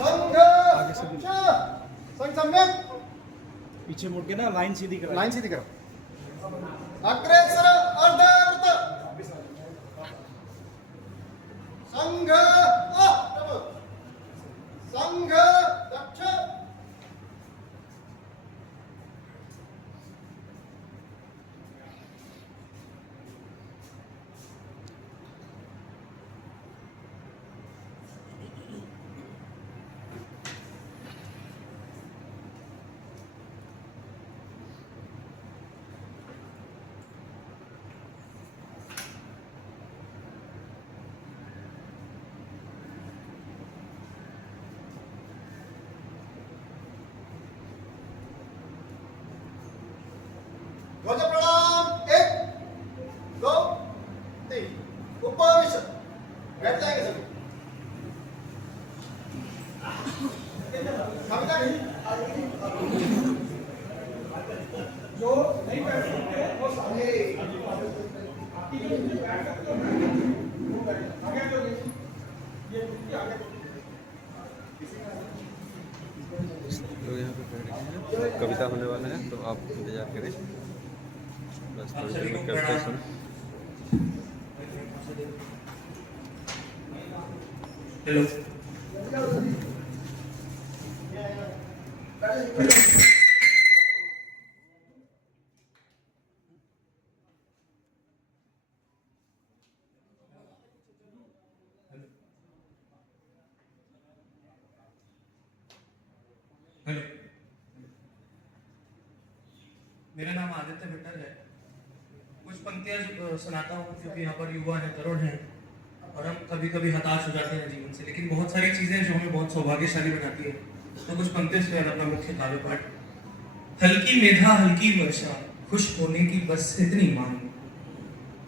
संघ आगे से भी। संघ सम्यक पीछे मुड़ के ना लाइन सीधी करा। लाइन सीधी करो। अग्रेसर अर्धवृत्त संघ संघ दक्ष ध्वज प्रणाम 1 2 3 उपविष्ट बैठ जाएंगे सभी जो नहीं बैठ सकते वो सामने आगे जो ये आगे लोग यहाँ पे बैठ गए हैं, कविता होने वाला है तो आप इंतजार करें, बस थोड़ी देर में करते हैं शुरू। हेलो हेलो मेरा नाम आदित्य भट्टर है। कुछ पंक्तियां सुनाता हूँ क्योंकि यहाँ पर युवा हैं, तरुण हैं और हम कभी कभी हताश हो जाते हैं जीवन से, लेकिन बहुत सारी चीजें जो हमें बहुत सौभाग्यशाली बनाती है। तो कुछ पंक्तियों से अपना मुख्य काव्य पाठ। हल्की मेधा हल्की वर्षा खुश होने की बस इतनी मांग,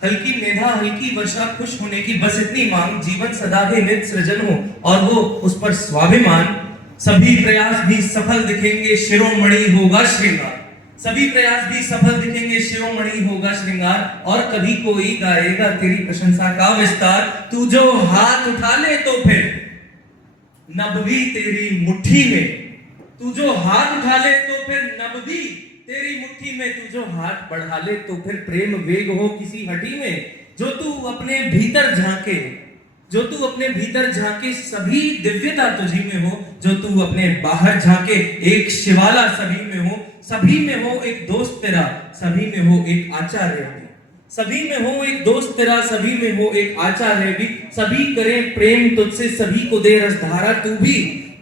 हल्की मेधा हल्की वर्षा खुश होने की बस इतनी मांग, जीवन सदा ही नित सृजन हो और वो उस पर स्वाभिमान, सभी प्रयास भी सफल दिखेंगे शिरोमणि होगा श्रृंगार, सभी प्रयास भी सफल दिखेंगे शिरोमणि होगा श्रृंगार, और कभी कोई गाएगा तेरी प्रशंसा का विस्तार, तू जो हाथ उठा ले तो फिर नभ भी तेरी मुट्ठी में, तू जो हाथ उठा ले तो फिर नभ भी तेरी मुट्ठी में, तू जो हाथ बढ़ा ले तो फिर प्रेम वेग हो किसी हटी में, जो तू अपने भीतर झांके, जो तू अपने भीतर झांके सभी दिव्यता तुझी में हो, जो तू अपने बाहर झांके एक शिवाला सभी में हो, सभी में हो एक दोस्त तेरा, सभी में हो एक आचार्य भी, सभी में हो एक दोस्त तेरा, सभी में हो एक आचार्य भी, सभी करें प्रेम तुझसे, सभी को दे रसधारा तू भी,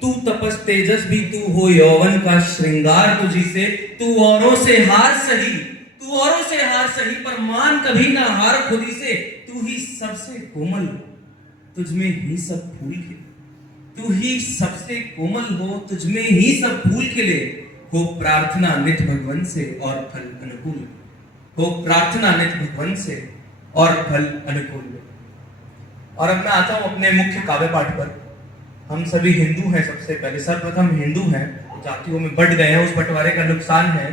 तू तपस तेजस भी, तू हो यौवन का श्रृंगार तुझी से, तू औरों से हार सही, तू औरों से हार सही पर मान कभी ना हार खुदी से, तू ही सबसे कोमल, तुझमें ही सब फूल खिले, तू ही सबसे कोमल हो, तुझमें ही सब फूल खिले, हो प्रार्थना नित भगवान से और फल अनुकूल, हो प्रार्थना नित भगवान से और फल अनुकूल। और अब मैं आता हूं अपने मुख्य काव्य पाठ पर। हम सभी हिंदू हैं, सबसे पहले सर्वप्रथम हिंदू हैं, जातियों में बढ़ गए हैं, उस बंटवारे का नुकसान है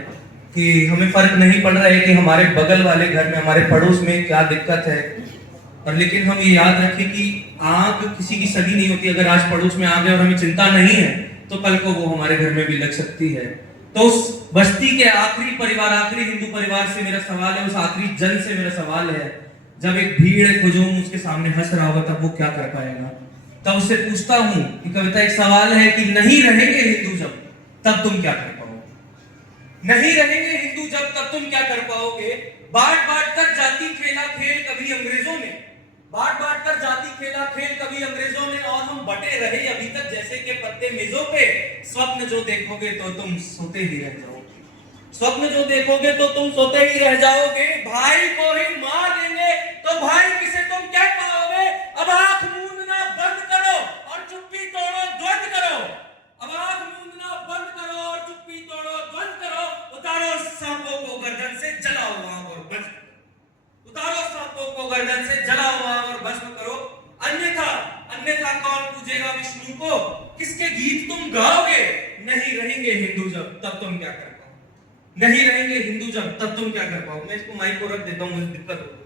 कि हमें फर्क नहीं पड़ रहा है कि हमारे बगल वाले घर में, हमारे पड़ोस में क्या दिक्कत है, और लेकिन हम ये याद रखें कि आग किसी की सगी नहीं होती। अगर आज पड़ोस में आग है और हमें चिंता नहीं है तो कल को वो हमारे घर में भी लग सकती है। तो उस बस्ती के आखिरी परिवार, आखिरी हिंदू परिवार से मेरा सवाल है, उस आखिरी जन से मेरा सवाल है, जब एक भीड़ हुजूम उसके सामने हंस रहा होगा तब वो क्या कर पाएगा? तब उससे पूछता हूं कि कविता एक सवाल है कि नहीं रहेंगे हिंदू जब, तब तुम क्या कर पाओगे? नहीं रहेंगे हिंदू जब, तब तुम क्या कर पाओगे? बांट बांट कर जाति खेला खेल कभी अंग्रेजों ने, बांट बांट कर जाति खेला खेल कभी अंग्रेजों ने, और हम बटे रहे अभी तक जैसे के पत्ते मेजों पे। स्वप्न जो देखोगे तो तुम सोते ही रह जाओगे, स्वप्न जो देखोगे तो तुम सोते ही रह जाओगे। भाई को ही मार देंगे तो भाई किसे तुम कह पाओगे? अब आंख मूंदना बंद करो और चुप्पी तोड़ो, द्वंद करो। अब आंख मूंदना बंद करो और चुप्पी तोड़ो, द्वंद करो। उतारो सांपों को गर्दन से, जलाओ आग और भस्म, उतारो सांपों को गर्दन से, जलाओ आग और भस्म करो। अन्यथा अन्यथा कौन पूजेगा विष्णु को? किसके गीत तुम गाओगे? नहीं रहेंगे हिंदू जब, तब तुम क्या कर पाओगे? नहीं रहेंगे हिंदू जब, तब तुम क्या कर पाओगे? मैं इसको माइक को रख देता हूं, मुझे दिक्कत होगी।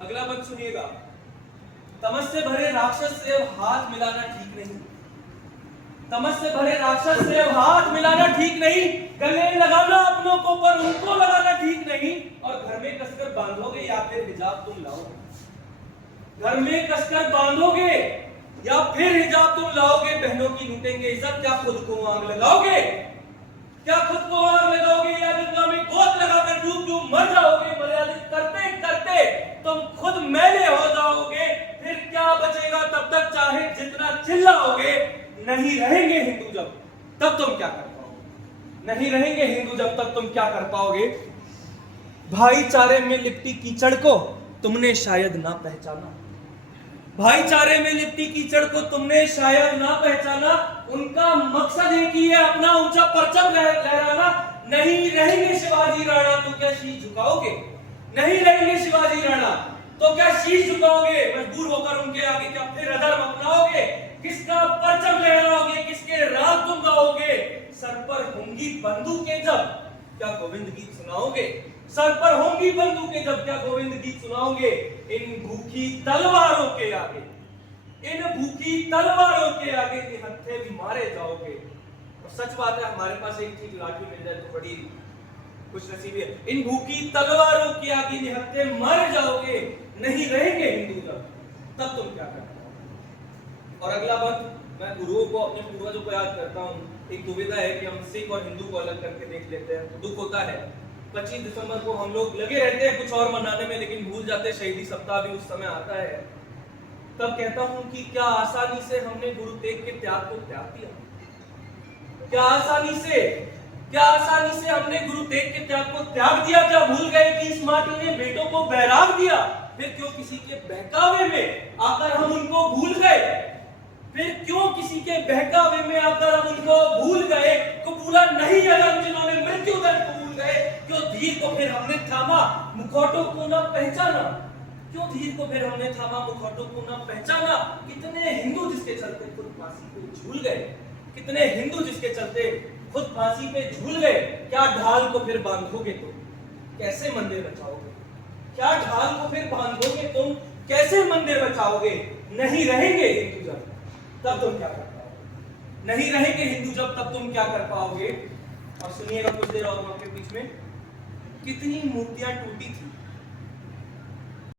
अगला पद सुनिएगा। तमस से भरे राक्षस से अब हाथ मिलाना ठीक नहीं। तमस से भरे राक्षस से अब हाथ मिलाना ठीक नहीं। गले लगाना अपनों को पर उनको लगाना ठीक नहीं। और घर में कसकर बांधोगे या फिर हिजाब तुम लाओगे। घर में कसकर बांधोगे या फिर हिजाब तुम लाओगे। बहनों की लूटेंगे इज्जत, क्या खुद को आग लगाओगे? क्या खुद को आग लगाओगे या गंगा में गोद लगाकर डूब डूब मर जाओगे? मर्यादित करते करते तुम खुद मैले हो जाओगे। फिर क्या बचेगा तब तक, चाहे जितना चिल्लाओगे। नहीं रहेंगे हिंदू जब तब तुम क्या कर पाओगे? नहीं रहेंगे हिंदू जब तक तुम क्या कर पाओगे? भाईचारे में लिपटी कीचड़ को तुमने शायद ना पहचाना। भाईचारे में लिपटी कीचड़ को तुमने शायद ना पहचाना। उनका मकसद एक ही है, अपना ऊंचा परचम लहराना। नहीं रहेंगे शिवाजी राणा तो क्या शीश झुकाओगे? नहीं रहेंगे शिवाजी राणा तो क्या शीश झुकाओगे? मजबूर होकर उनके आगे क्या फिर अधर्म अपनाओगे? किसका परचम लहराओगे? किसके राग तुम गाओगे? सर पर होंगी बंदूकें जब क्या गोविंद गीत सुनाओगे? सर पर होंगी बंदूकें जब क्या गोविंद गीत सुनाओगे? इन भूखी तलवारों के आगे, इन भूखी तलवारों के आगे निहत्थे भी मारे जाओगे। और सच बात है, हमारे पास एक चीज लाठी मिल जाए तो बड़ी खुश नसीबी है। इन भूखी तलवारों के आगे निहत्थे मर जाओगे। नहीं रहेंगे हिंदू तब तुम क्या करते? और अगला बात, मैं गुरुओं को, अपने पूर्वजों को याद करता हूँ। एक दुविधा है कि हम सिख और हिंदू को अलग करके देख लेते हैं, तो दुख होता है। 25 दिसंबर को हम लोग लगे रहते हैं कुछ और मनाने में, लेकिन भूल जाते हैं शहीदी सप्ताह भी उस समय आता है। तब कहता हूं कि क्या आसानी से हमने गुरु तेग के त्याग को त्याग दिया? क्या आसानी से हमने गुरु तेग के त्याग को त्याग दिया? क्या भूल गए कि इस माटी ने बेटों को बैराग दिया? फिर क्यों किसी के बहकावे में आकर हम उनको भूल गए? फिर क्यों किसी के बहकावे में आकर हम उनको भूल गए? कबूला नहीं अगर जिन्होंने मृत्यु दंड कबूल गए। क्यों धीर को फिर हमने थामा, मुखौटों को न पहचाना? क्यों धीर को फिर हमने थामा, मुखौटों को न पहचाना? कितने हिंदू जिसके चलते खुद फांसी पे झूल गए। कितने हिंदू जिसके चलते खुद फांसी पे झूल गए। क्या ढाल को फिर बांधोगे तुम? कैसे मंदिर बचाओगे? क्या ढाल को फिर बांधोगे तुम? कैसे मंदिर बचाओगे? नहीं रहेंगे हिंदू जब तब तुम क्या कर पाओगे? नहीं रहेंगे हिंदू जब तब तुम क्या कर पाओगे? और सुनिएगा कुछ देर और आपके बीच में, कितनी मूर्तियां टूटी थी,